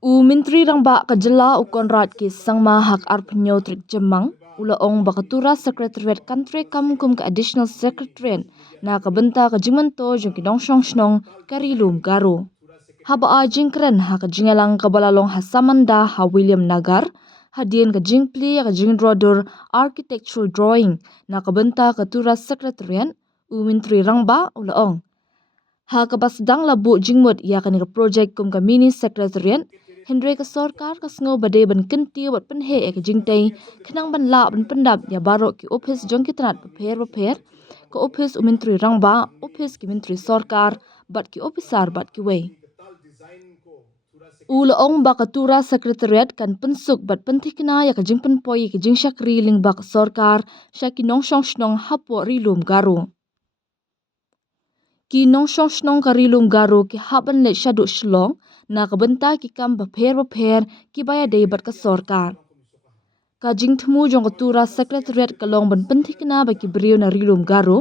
U Menteri Rangba Kajela u Konrad ki sangma hak arpenyo trik jemang ulaong bakatura Secretariat Country Kamkum ke Additional Secretariat na kabenta kajingmanto jong kidongshong snong karilum garo. Haba jingkren ha kajingalang kabalalong hasamanda ha William Nagar hadien kajingpli kajingdrodur architectural drawing na kabenta katura Secretariat u Menteri Rangba ulaong. Ha kabasdang labu jingmut ia kani ka project kum ka mini secretariat Hendra ka sorkar ka sngo bade ban kenti wat penhe ek jingtai khenang ban la ban pendap ya barok ki office jong ki tanat paper ka office u Menteri Rangba office ki Menteri Sorkar bat ki officer bat ki wei ulaong bakatura secretariat kan pensuk bat pentikna ya ka jingpen poi ki jingshakri ling bak sorkar syaki nongshong snong hapo rilum garo ki nongshong snong karilum garo ki haban le shadu shlong na kabenta ki kam bapher ki baya dei bat ka sorkar ka jingthmu jong katura secretariat kalong ban penthikna ba ki brio na rilum garo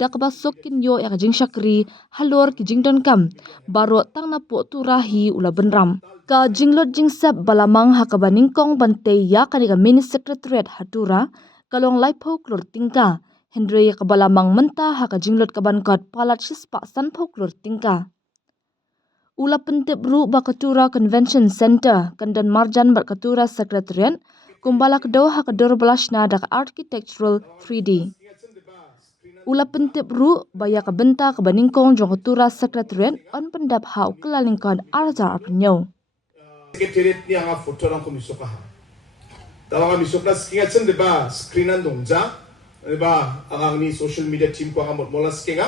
dak basok kin yo ya jingshakri halor ki jingdon kam baro tangna po turahi ula benram ka jinglot jingsap balamang hakabaning kong bante ya kani ka mini secretariat hatura kalong laipo klor tingka Hendra ka balamang menta haka jinglot kaban kot palat shispa sanpo klor tingka Ula pentip ru bakatura convention center kandan marjan bakatura secretariat kumbala kedau hak 12 na dak architectural 3D. Ula pentip ru baya ka benta ka baningkong jong katura secretariat on pendap hau kelalingkon arza apnyo. Secretariat ni anga foto rang ko misoka ha. Tawa nga misoka skinga chen de ba screenan dongja de ba ang ni social media team ko anga mola skinga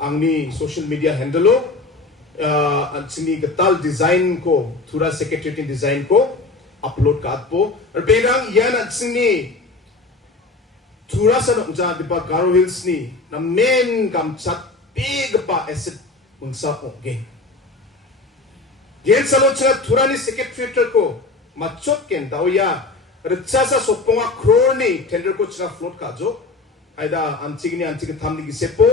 ang ni social media handle at sini getal design ko thura secretariat design ko upload ka po ar benang yan at sini thura sa ja di ba Garo Hills ni na main kamchat big pa asset unsa okay gen salon cha thura ni secretariat ko machot ken dawya rchasa soponga crony tender ko cha float ka jo aida anchig thamni gi sepo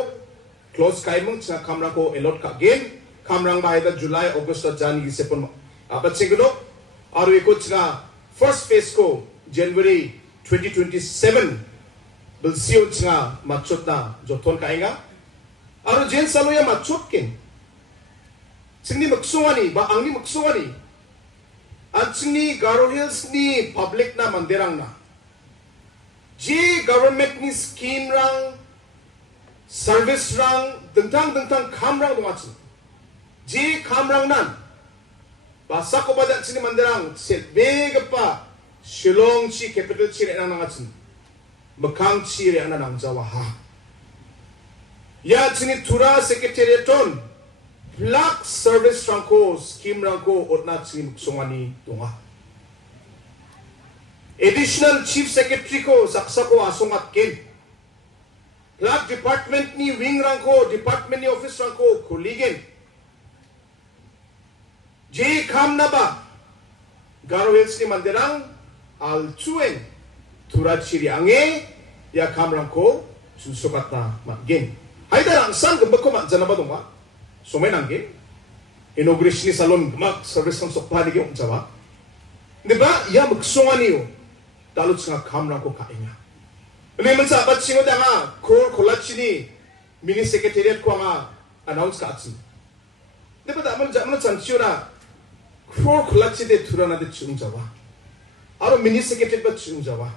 close kaimung cha kamra ko elot ka gen Kamrang bahai da July August da jani gi sepon bachche gulo aru eko chna first phase ko January 2027 bil sio chna machot na jothon kainga aru jen salo ya machot ken singni maksungani ba angni maksungani anchni Garo Hills ni public na manderang na ji government ni scheme rang service rang dengtang kamrang dongachn Ji kamrang nan basa ko badak sini manderang set begapa Shillong chi capital chi rena nangatsin makang chi rena nang Jawa ha ya sini thura secretariaton plak service rangko scheme rangko otna sini muksongani tunga additional chief secretary ko saksa ko asongat ken plak department ni wing rangko department ni office rangko kuligen Ji kam na ba Garo Hills ni manderang al chuen thura chiri ange ya kamrang ko susukat na magin haida lang san gambako ma janaba dongwa somay nangge inauguration ni salon mag service ng sokpa di gyong jawa di ba ya magsungani yo dalot nga kamrang ko kainga ni man sa batsingo da nga kolachi mini secretariat ko nga announce ka atsin di ba da man chansiyo na Kro kolachi de thurana de chung jawa aro mini secretariat ba chung jawa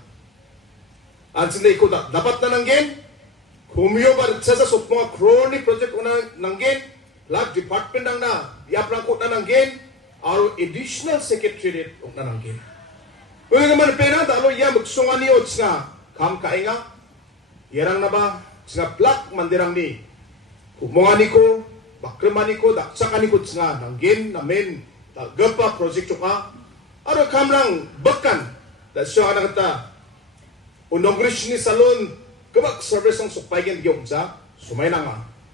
anjine ko da dapat na nanggen kumyo bar chasa sopma crony project ona nanggen lab department nang na yapra ko na nanggen aro additional secretariat na nanggen oy naman pera da lo ya muksungani o chna kam kainga yerang na ba chna plak mandirang ni kumongani ko bakremani ko daksakani ko chna nanggen na men Gapa project ka aro kamrang bakan da siya na kata unong ni salon kabak service ang sukpayan gyong sa sumay na nga